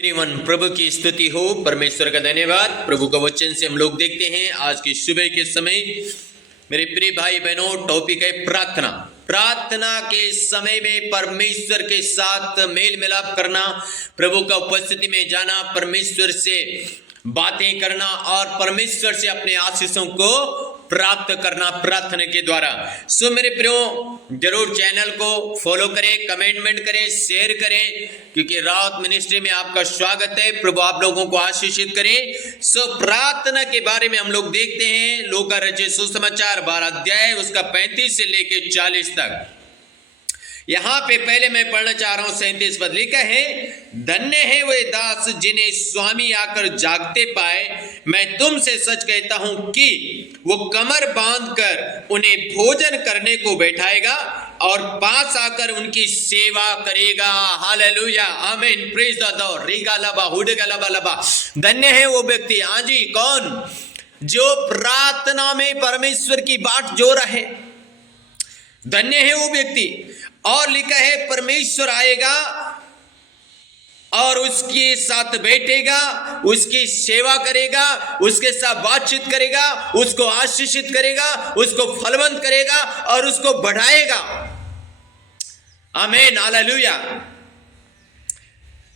Everyone, प्रभु की स्तुति हो। परमेश्वर का धन्यवाद। प्रभु का वचन से हम लोग देखते हैं आज की सुबह के समय। मेरे प्रिय भाई बहनों, टॉपिक है प्रार्थना। प्रार्थना के समय में परमेश्वर के साथ मेल मिलाप करना, प्रभु का उपस्थिति में जाना, परमेश्वर से बातें करना और परमेश्वर से अपने आशीषों को प्राप्त करना प्रार्थना के द्वारा। सो मेरे प्रियो, जरूर चैनल को फॉलो करें, कमेंटमेंट करें, शेयर करें, क्योंकि रात मिनिस्ट्री में आपका स्वागत है। प्रभु आप लोगों को आशीषित करें। सो प्रार्थना के बारे में हम लोग देखते हैं लूका रचित सुसमाचार 12 अध्याय उसका 35 से लेके 40 तक। यहां पे पहले मैं पढ़ना चाह रहा हूं 37 पद। लिखा है, धन्य है वे दास जिन्हें स्वामी आकर जागते पाए। मैं तुमसे सच कहता हूं कि वो कमर बांधकर उन्हें भोजन करने को बैठाएगा और पास आकर उनकी सेवा करेगा। हालेलुया, आमीन, प्रेज द लॉर्ड। रीगा लबा हुडगा लबा लबा। धन्य है वो व्यक्ति, हाँ जी, कौन? जो प्रार्थना में परमेश्वर की बाट जो रहे। धन्य है वो व्यक्ति। और लिखा है, परमेश्वर आएगा और उसके साथ बैठेगा, उसकी सेवा करेगा, उसके साथ बातचीत करेगा, उसको आशीषित करेगा, उसको फलवंत करेगा और उसको बढ़ाएगा। आमीन, हालेलुया।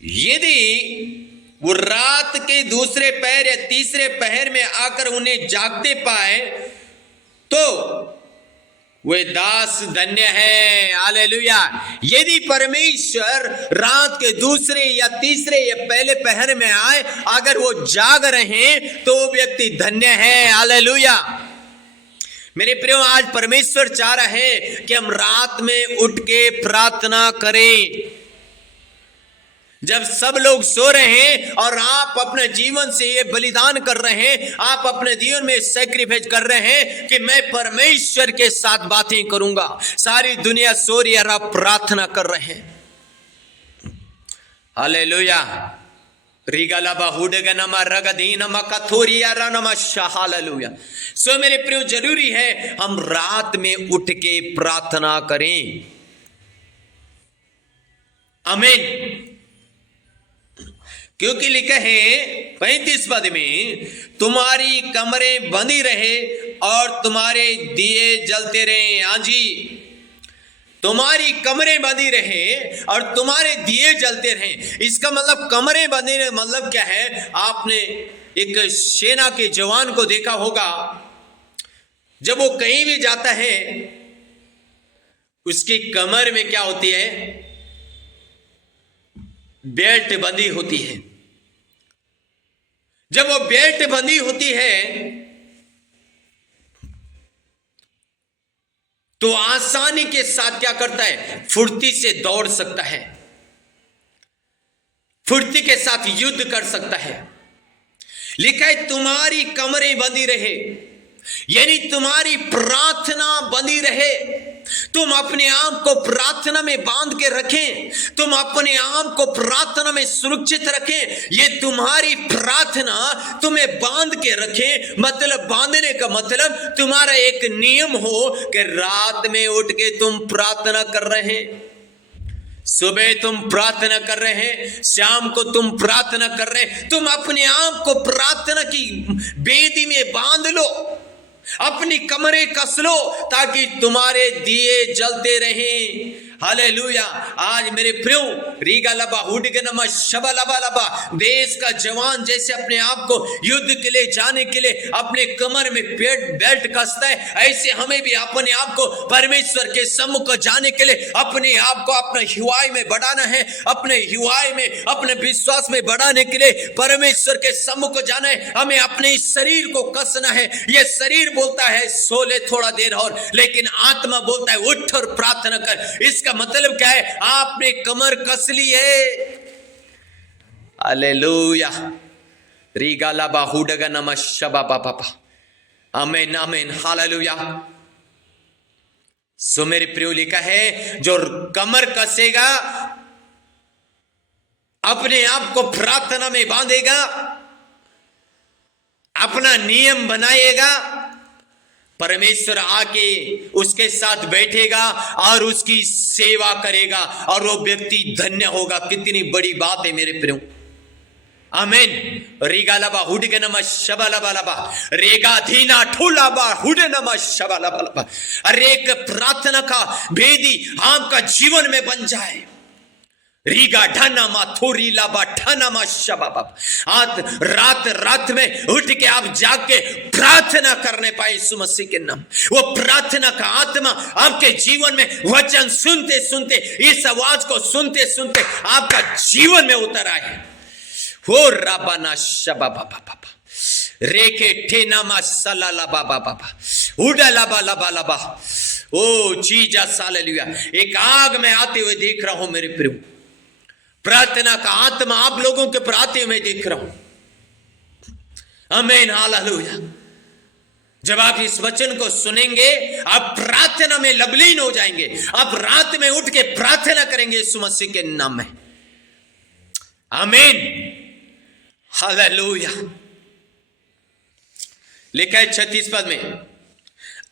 यदि वो रात के दूसरे पहर या तीसरे पहर में आकर उन्हें जागते पाए तो वे दास धन्य है। हालेलुया। यदि परमेश्वर रात के दूसरे या तीसरे या पहले पहर में आए, अगर वो जाग रहे तो वो व्यक्ति धन्य है। हालेलुया। मेरे प्रियो, आज परमेश्वर चाह रहे हैं कि हम रात में उठ के प्रार्थना करें। जब सब लोग सो रहे हैं और आप अपने जीवन से ये बलिदान कर रहे हैं, आप अपने जीवन में सैक्रिफाइस कर रहे हैं कि मैं परमेश्वर के साथ बातें करूंगा। सारी दुनिया सो रही है, आप प्रार्थना कर रहे हैं। हालेलुया। रिगलबा हुडगनमा रगदीनमा कथोरिया रनमा हालेलुया। सो मेरे प्रियो, जरूरी है हम रात में उठ के प्रार्थना करें। आमीन। क्योंकि लिखा है 35 पद में, तुम्हारी कमरें बंधी रहे और तुम्हारे दिए जलते रहे। हाँ जी, तुम्हारी कमरें बंधी रहे और तुम्हारे दिए जलते रहे। इसका मतलब कमरें बंधी रहे मतलब क्या है? आपने एक सेना के जवान को देखा होगा, जब वो कहीं भी जाता है उसकी कमर में क्या होती है? बेल्ट बंधी होती है। जब वो बेल्ट बंधी होती है तो आसानी के साथ क्या करता है? फुर्ती से दौड़ सकता है, फुर्ती के साथ युद्ध कर सकता है। लिखा है, तुम्हारी कमरें बंधी रहे, यानी तुम्हारी प्रार्थना बंधी रहे। तुम अपने आप को प्रार्थना में बांध के रखें, तुम अपने आप को प्रार्थना में सुरक्षित रखें। ये तुम्हारी प्रार्थना तुम्हें बांध के रखें। मतलब बांधने का मतलब तुम्हारा एक नियम हो कि रात में उठ के तुम प्रार्थना कर रहे हैं, सुबह तुम प्रार्थना कर रहे हैं, शाम को तुम प्रार्थना कर रहे हैं। तुम अपने आप को प्रार्थना की बेदी में बांध लो, अपनी कमरें कस लो ताकि तुम्हारे दिए जलते रहें। हालेलुया। आज मेरे प्रियो, रीगा लबा हुडगनमा शबा लबा लबा, देश का जवान जैसे अपने आप को युद्ध के लिए जाने के लिए अपने कमर में बेल्ट कसता है, ऐसे हमें भी अपने आप को परमेश्वर के सम्मुख जाने के लिए अपने आप को अपने हिवाई में बढ़ाना है। अपने हिवाई में, अपने विश्वास में बढ़ाने के लिए परमेश्वर के सम्मुख जाना है। हमें अपने इस शरीर को कसना है। ये शरीर बोलता है सो ले थोड़ा देर और, लेकिन आत्मा बोलता है उठ और प्रार्थना कर। इसका मतलब क्या है? आपने कमर कस ली है। हालेलुया। रीगाला बाहुडगा नमः शबा पापा। आमीन, आमीन, हालेलुया। सो मेरे प्रियो, लिखा है, जो कमर कसेगा, अपने आप को प्रार्थना में बांधेगा, अपना नियम बनाएगा, परमेश्वर आके उसके साथ बैठेगा और उसकी सेवा करेगा और वो व्यक्ति धन्य होगा। कितनी बड़ी बात है मेरे प्रियो। आमेन। रीगा लबा हुडगे नमा शबा लबा लबा, रेगा धीना ठूला बा हुडे नमा शबा लबा लबा। अरे एक प्रार्थना का भेदी आपका जीवन में बन जाए। रीगा ढाना मा थोरी लाबा ठाना मा शबा बाबा। आज रात में उठ के आप जाग के प्रार्थना करने पाए यीशु मसीह के नाम। वो प्रार्थना का आत्मा आपके जीवन में वचन सुनते सुनते, इस आवाज को सुनते सुनते आपका जीवन में उतर आए। हो राबाना शबा बाबा बाबा, रेके ठेना मा सला लाबा बाबा, उड़ा लाबा लाबा लाबा। ओ जीसस हालेलुया। एक आग में आते हुए देख रहा हूं मेरे प्रभु, प्रार्थना का आत्मा आप लोगों के पर आते हुए देख रहा हूं। आमीन हालेलुया। जब आप इस वचन को सुनेंगे आप प्रार्थना में लबलीन हो जाएंगे। आप रात में उठ के प्रार्थना करेंगे यीशु मसीह के नाम में। आमीन हालेलुया। लिखा है 36 पद में,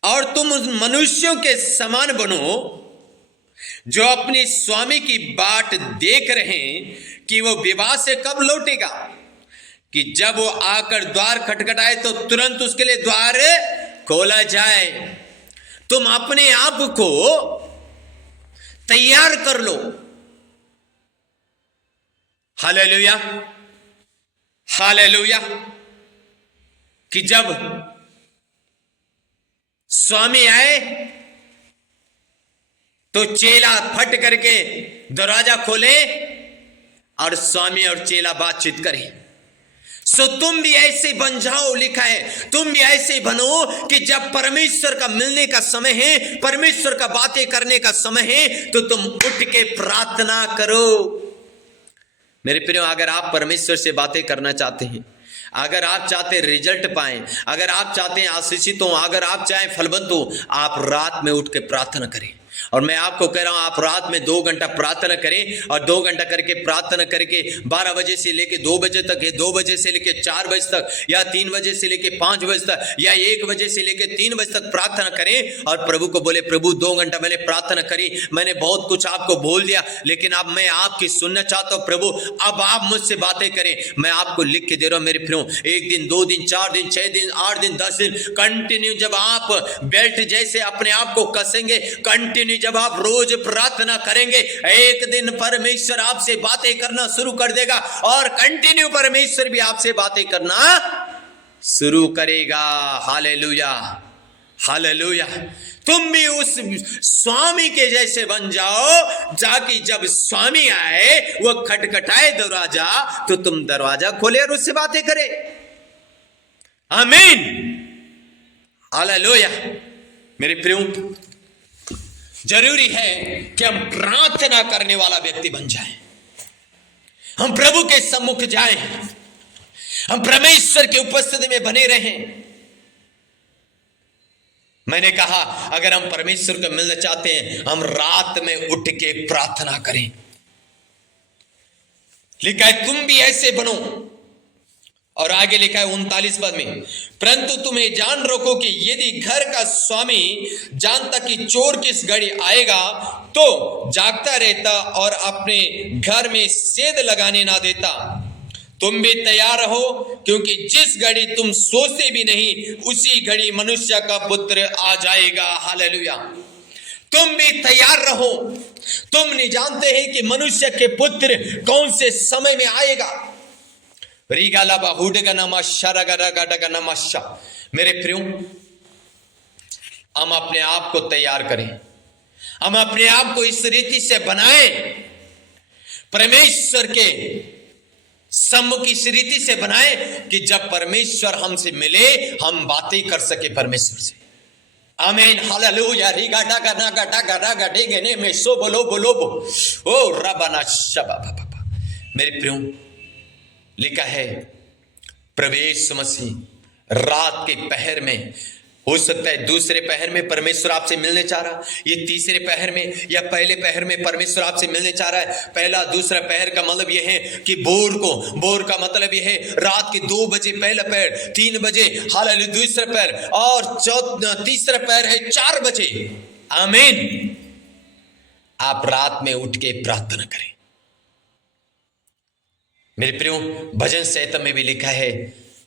और तुम उस मनुष्यों के समान बनो जो अपने स्वामी की बाट देख रहे हैं कि वो विवाह से कब लौटेगा, कि जब वो आकर द्वार खटखटाए तो तुरंत उसके लिए द्वार खोला जाए। तुम अपने आप को तैयार कर लो। Hallelujah hallelujah. कि जब स्वामी आए तो चेला फट करके दरवाजा खोले और स्वामी और चेला बातचीत करें। सो तुम भी ऐसे बन जाओ। लिखा है तुम भी ऐसे बनो कि जब परमेश्वर का मिलने का समय है, परमेश्वर का बातें करने का समय है, तो तुम उठ के प्रार्थना करो। मेरे प्रियो, अगर आप परमेश्वर से बातें करना चाहते हैं, अगर आप चाहते रिजल्ट पाएं, अगर आप चाहते हैं आशीषित हो, अगर आप चाहें फलवंत हो, आप रात में उठ के प्रार्थना करें। और मैं आपको कह रहा हूं, आप रात में 2 घंटा प्रार्थना करें और 2 घंटा करके प्रार्थना करके 12 बजे से लेके 2 बजे तक, 2 बजे से लेके 4 बजे तक, या 3 बजे से लेके 5 बजे तक, या 1 बजे से लेके 3 बजे तक प्रार्थना करें और प्रभु को बोले, प्रभु 2 घंटा मैंने प्रार्थना करी, मैंने बहुत कुछ आपको बोल दिया, लेकिन अब मैं आपकी सुनना चाहता हूं प्रभु, अब आप मुझसे बातें करें। मैं आपको लिख के दे रहा हूं मेरे प्रियो, 1 दिन, 2 दिन, 4 दिन, 6 दिन, 8 दिन, 10 दिन कंटिन्यू जब आप बेल्ट जैसे अपने आप को कसेंगे, कंटिन्यू जब आप रोज प्रार्थना करेंगे, एक दिन परमेश्वर आपसे बातें करना शुरू कर देगा और कंटिन्यू परमेश्वर भी आपसे बातें करना शुरू करेगा। Hallelujah hallelujah. तुम भी उस स्वामी के जैसे बन जाओ, जाकि जब स्वामी आए, वो खटखटाए दरवाजा, तो तुम दरवाजा खोले और उससे बातें करें। आमीन हालेलुया। मेरे प्रियो, जरूरी है कि हम प्रार्थना करने वाला व्यक्ति बन जाएं। हम प्रभु के सम्मुख जाएं, हम परमेश्वर की उपस्थिति में बने रहें। मैंने कहा, अगर हम परमेश्वर को मिलना चाहते हैं, हम रात में उठ के प्रार्थना करें। लिखा है तुम भी ऐसे बनो। और आगे लिखा है 39 पद में, परंतु तुम्हें जान रखो कि यदि घर का स्वामी जानता कि चोर किस घड़ी आएगा, तो जागता रहता और अपने घर में सेध लगाने ना देता। तुम भी तैयार रहो, क्योंकि जिस घड़ी तुम सोचते भी नहीं, उसी घड़ी मनुष्य का पुत्र आ जाएगा। हालेलुया। तुम भी तैयार रहो। तुम नहीं जानते हैं कि मनुष्य के पुत्र कौन से समय में आएगा। मेरे प्रियो, हम अपने आप को तैयार करें, हम अपने आप को इस रीति से बनाएं, परमेश्वर के सम्मुख इस रीति से बनाएं कि जब परमेश्वर हमसे मिले, हम बातें कर सके परमेश्वर से। आमीन हालेलुया। रिगाटा करना गाटा गाटा गाटे गने में सो बोलो बोलो बो ओ रबाना शबा बाबा। मेरे प्रियो, लिखा है प्रभु यीशु मसीह रात के पहर में, हो सकता है दूसरे पहर में परमेश्वर आपसे मिलने चाह रहा, ये तीसरे पहर में या पहले पहर में परमेश्वर आपसे मिलने चाह रहा है। पहला दूसरा पहर का मतलब यह है कि बोर का मतलब यह है रात के 2 बजे पहला पहर, 3 बजे हालेलुया दूसरा पहर, और तीसरा पहर है 4 बजे। आमीन। आप रात में उठ के प्रार्थना करें। मेरे प्रियो, भजन संहिता में भी लिखा है,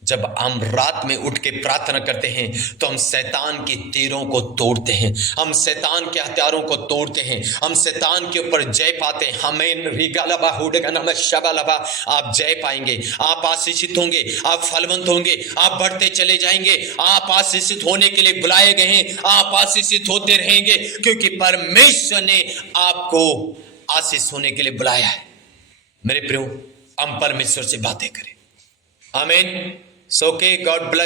जब हम रात में उठ के प्रार्थना करते हैं तो हम शैतान के तीरों को तोड़ते हैं, हम शैतान के हथियारों को तोड़ते हैं, हम शैतान के ऊपर जय पाते हैं। हमें रिगालबा हुडगनम शबालबा, आप जय पाएंगे, आप आशीषित होंगे, आप फलवंत होंगे, आप बढ़ते चले जाएंगे। आप आशीषित होने के लिए बुलाए गए हैं, आप आशीषित होते रहेंगे, क्योंकि परमेश्वर ने आपको आशीष होने के लिए बुलाया है। मेरे प्रियो, हम परमेश्वर से बातें करें। आमीन। सो के गॉड ब्लेस।